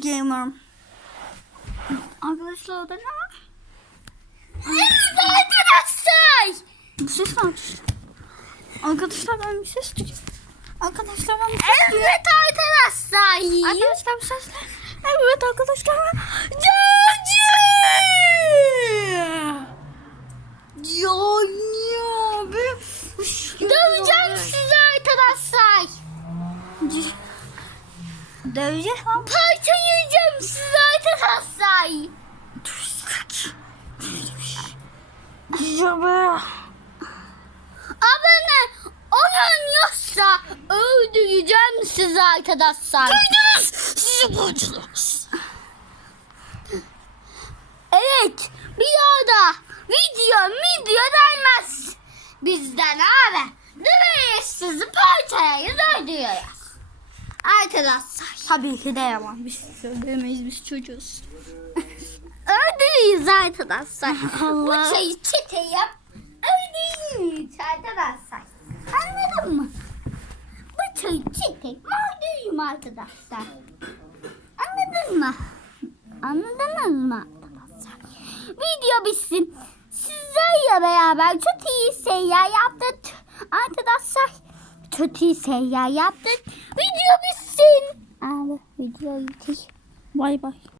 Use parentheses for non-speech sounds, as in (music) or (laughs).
gamer. Arkadaşlar orada ne var? Arkadaşlar. Bu ses ne arkadaşlar? Arkadaşlar ben bir ses duyuyorum. Arkadaşlar ben bir ses duyuyorum. Evet arkadaşlar. Arkadaşlar bu ses? Evet arkadaşlar ben... Caci! Ya niye abi? Döveceğim sizi arkadaşlar. Döveceğiz lan. Yiyeceğim sizi arkadaşlar. Cabe. Abone olun yoksa öldüreceğim sizi arkadaşlar. Duydunuz. Sizi bulacağız. Evet bir daha video video gelmez. Bizden abi. Döveriz sizi parçalayız öldürüyoruz. Arkadaşlar. Tabii ki de yalan. Biz söylemeyiz biz çocuğuz. (laughs) Öldürüyoruz arkadaşlar. (laughs) Allah. Bu şeyi çeteyip öldürüyoruz arkadaşlar. Anladın mı? Bu şeyi çeteyip öldürüyorum arkadaşlar. Anladın mı? Anladınız mı arkadaşlar? Video bitsin. Sizlerle beraber çok iyi şeyler yaptık. Arkadaşlar çok iyi şeyler yaptık. Video bitsin. Abi video bitti. Bay bay.